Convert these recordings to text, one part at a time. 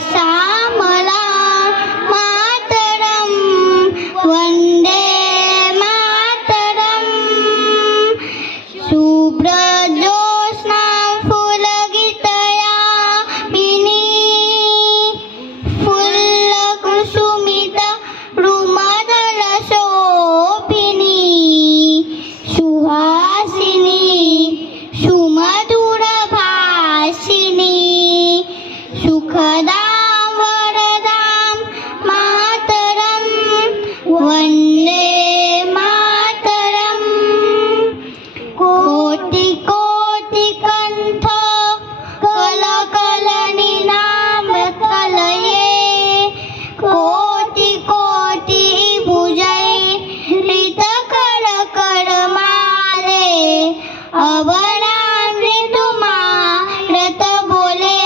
श्यामला मातरम वंदे मातरम शुभ्रज्योत्स्ना फुलगितयामिनी फुल्लकुसुमित रुमदलशोभिनी सुहासिनी सुमधुरभाषिणी सुखदां वरदां मातरं वन्दे मातरम् कोटि कोटि कंठ कलकलनिनाद कलये कोटि कोटि भुजै हृतकल करमाले अवरामृतुमारत बोले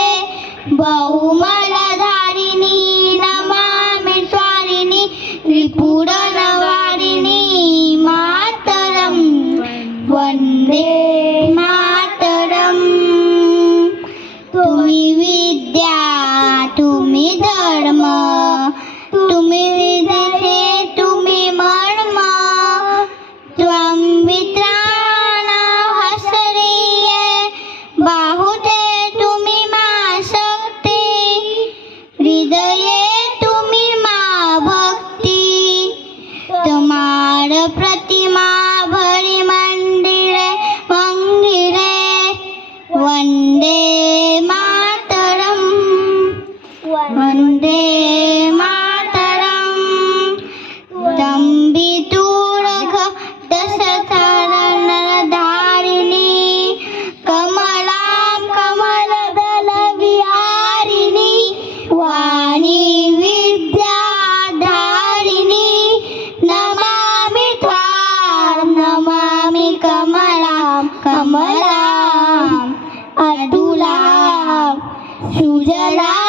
बहुमलधारिणी नमामि स्वारिणी त्रिपुरनवारिणी मातरं वन्दे मातरम् तुम्ही विद्या तुम्ही धर्म तुम्ही विद्ये तुम्ही मर्म त्वं मित्राणां हसरिये बाहुते तुम्ही मा शक्ती हृदये तुम्ही मा भक्ती तुम्हार प्रतिमा भरी मंदिरे मंदिरे वंदे मातरम वंदे मातरम तंबितूरघ दशधरनधारिणी कमलां कमलदल विहारिणी वाणी विद्याधारिणी नमामि त्वां नमामि कमलां कमलां अतुलां सुजलां